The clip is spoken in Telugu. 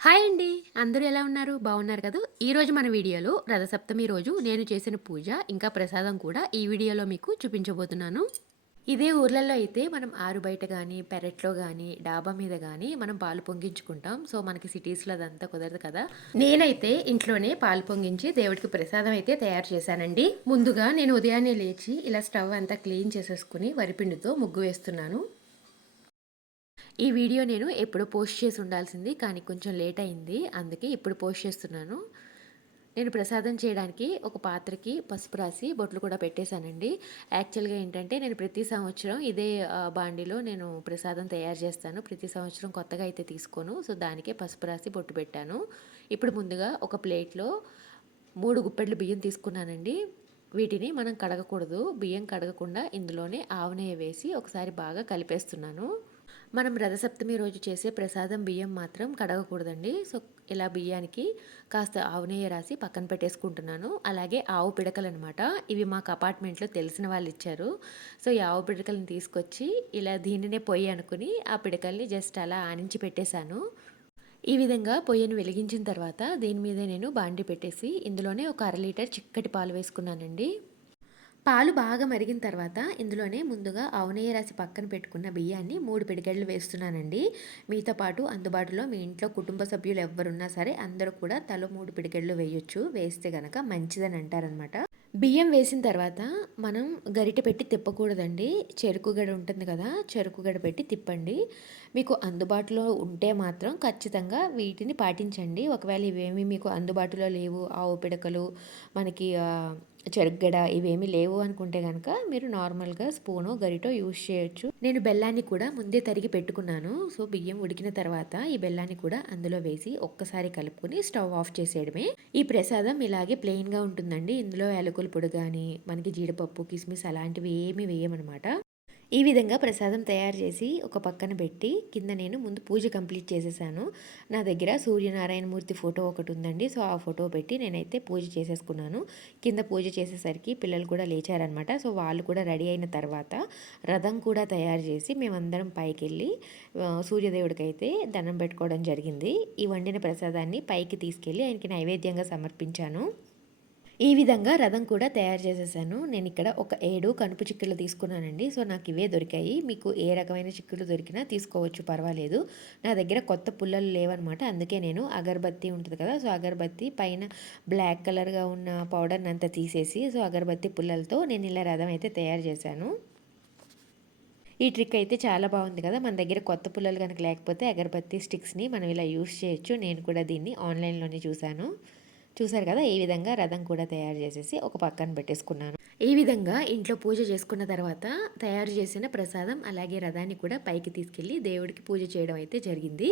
హాయ్ అండి. అందరూ ఎలా ఉన్నారు? బాగున్నారు కదూ! ఈరోజు మన వీడియోలో రథసప్తమి రోజు నేను చేసిన పూజ, ఇంకా ప్రసాదం కూడా ఈ వీడియోలో మీకు చూపించబోతున్నాను. ఇదే ఊర్లలో అయితే మనం ఆరు బయట గానీ, పెరట్లో గానీ, డాబా మీద గానీ మనం పాలు పొంగించుకుంటాం. సో, మనకి సిటీస్‌లో అదంతా కుదరదు కదా! నేనైతే ఇంట్లోనే పాలు పొంగించి దేవుడికి ప్రసాదం అయితే తయారు చేశానండి. ముందుగా నేను ఉదయాన్నే లేచి ఇలా స్టవ్ అంతా క్లీన్ చేసేసుకొని వరిపిండితో ముగ్గు వేస్తున్నాను. ఈ వీడియో నేను ఎప్పుడో పోస్ట్ చేసి ఉండాల్సింది. కానీ కొంచెం లేట్ అయింది. అందుకే ఇప్పుడు పోస్ట్ చేస్తున్నాను. నేను ప్రసాదం చేయడానికి ఒక పాత్రకి పసుపు రాసి బొట్లు కూడా పెట్టేశానండి. యాక్చువల్‌గా ఏంటంటే నేను ప్రతి సంవత్సరం ఇదే బాండీలో నేను ప్రసాదం తయారు చేస్తాను. ప్రతి సంవత్సరం కొత్తగా అయితే తీసుకోను. సో, దానికే పసుపు రాసి బొట్టు పెట్టాను. ఇప్పుడు ముందుగా ఒక ప్లేట్‌లో 3 గుప్పెడ్లు బియ్యం తీసుకున్నానండి. వీటిని మనం కడగకూడదు. బియ్యం కడగకుండా ఇందులోనే ఆవు నెయ్యి వేసి ఒకసారి బాగా కలిపేస్తున్నాను. మనం రథసప్తమి రోజు చేసే ప్రసాదం బియ్యం మాత్రం కడగకూడదండి. సో, ఇలా బియ్యానికి కాస్త ఆవు నెయ్యి రాసి పక్కన పెట్టేసుకుంటున్నాను. అలాగే ఆవు పిడకలనమాట. ఇవి మాకు అపార్ట్మెంట్‌లో తెలిసిన వాళ్ళు ఇచ్చారు. సో, ఈ ఆవు పిడకలను తీసుకొచ్చి ఇలా దీనినే పొయ్యి అనుకుని ఆ పిడకల్ని జస్ట్ అలా ఆనించి పెట్టేశాను. ఈ విధంగా పొయ్యిని వెలిగించిన తర్వాత దీని మీద నేను బాండీ పెట్టేసి ఇందులోనే ఒక అర లీటర్ చిక్కటి పాలు వేసుకున్నానండి. పాలు బాగా మరిగిన తర్వాత ఇందులోనే ముందుగా ఆవు నెయ్యి రాసి పక్కన పెట్టుకున్న బియ్యాన్ని 3 పిడికెళ్ళు వేస్తున్నానండి. మీతో పాటు అందుబాటులో మీ ఇంట్లో కుటుంబ సభ్యులు ఎవ్వరున్నా సరే అందరూ కూడా తలో 3 పిడికెళ్ళు వేయొచ్చు. వేస్తే గనక మంచిదని అంటారనమాట. బియ్యం వేసిన తర్వాత మనం గరిటె పెట్టి తిప్పకూడదండి. చెరుకు గడ ఉంటుంది కదా! చెరుకు గడ పెట్టి తిప్పండి. మీకు అందుబాటులో ఉంటే మాత్రం ఖచ్చితంగా వీటిని పాటించండి. ఒకవేళ ఇవేమీ మీకు అందుబాటులో లేవు, ఆవు పిడకలు, మనకి చెరుగ్గడ ఇవేమీ లేవు అనుకుంటే గనక మీరు నార్మల్‌గా స్పూనో, గరిటో యూజ్ చేయొచ్చు. నేను బెల్లాన్ని కూడా ముందే తరిగి పెట్టుకున్నాను. సో, బియ్యం ఉడికిన తర్వాత ఈ బెల్లాన్ని కూడా అందులో వేసి ఒక్కసారి కలుపుకొని స్టవ్ ఆఫ్ చేసేయడమే. ఈ ప్రసాదం ఇలాగే ప్లెయిన్‌గా ఉంటుందండి. ఇందులో యాలకుల పొడి గానీ, మనకి జీడిపప్పు, కిస్మిస్ అలాంటివి ఏమీ వేయమనమాట. ఈ విధంగా ప్రసాదం తయారు చేసి ఒక పక్కన పెట్టి కింద నేను ముందు పూజ కంప్లీట్ చేసేసాను. నా దగ్గర సూర్యనారాయణమూర్తి ఫోటో ఒకటి ఉందండి. సో, ఆ ఫోటో పెట్టి నేనైతే పూజ చేసేసుకున్నాను. కింద పూజ చేసేసరికి పిల్లలు కూడా లేచారనమాట. సో, వాళ్ళు కూడా రెడీ అయిన తర్వాత రథం కూడా తయారు చేసి మేమందరం పైకెళ్ళి సూర్యదేవుడికైతే దండం పెట్టుకోవడం జరిగింది. ఈ వండిన ప్రసాదాన్ని పైకి తీసుకెళ్ళి ఆయనకి నైవేద్యంగా సమర్పించాను. ఈ విధంగా రథం కూడా తయారు చేసేసాను. నేనిక్కడ ఒక 7 కనుపు చిక్కులు తీసుకున్నానండి. సో, నాకివే దొరికాయి. మీకు ఏ రకమైన చిక్కులు దొరికినా తీసుకోవచ్చు, పర్వాలేదు. నా దగ్గర కొత్త పుల్లలు లేవనమాట. అందుకే నేను అగరబత్తి ఉంటది కదా! సో, అగరబత్తి పైన బ్లాక్ కలర్‌గా ఉన్న పౌడర్‌నంతా తీసేసి, సో, అగరబత్తి పుల్లలతో నేనిలా రథం అయితే తయారు చేశాను. ఈ ట్రిక్ అయితే చాలా బాగుంది కదా! మన దగ్గర కొత్త పుల్లలు గనక లేకపోతే అగరబత్తి స్టిక్స్‌ని మనం ఇలా యూజ్ చేయొచ్చు. నేను కూడా దీన్ని ఆన్‌లైన్‌లోనే చూశాను. చూసారు కదా! ఈ విధంగా రథం కూడా తయారు చేసేసి ఒక పక్కన పెట్టేసుకున్నాను. ఈ విధంగా ఇంట్లో పూజ చేసుకున్న తర్వాత తయారు చేసిన ప్రసాదం అలాగే రథాన్ని కూడా పైకి తీసుకెళ్ళి దేవుడికి పూజ చేయడం అయితే జరిగింది.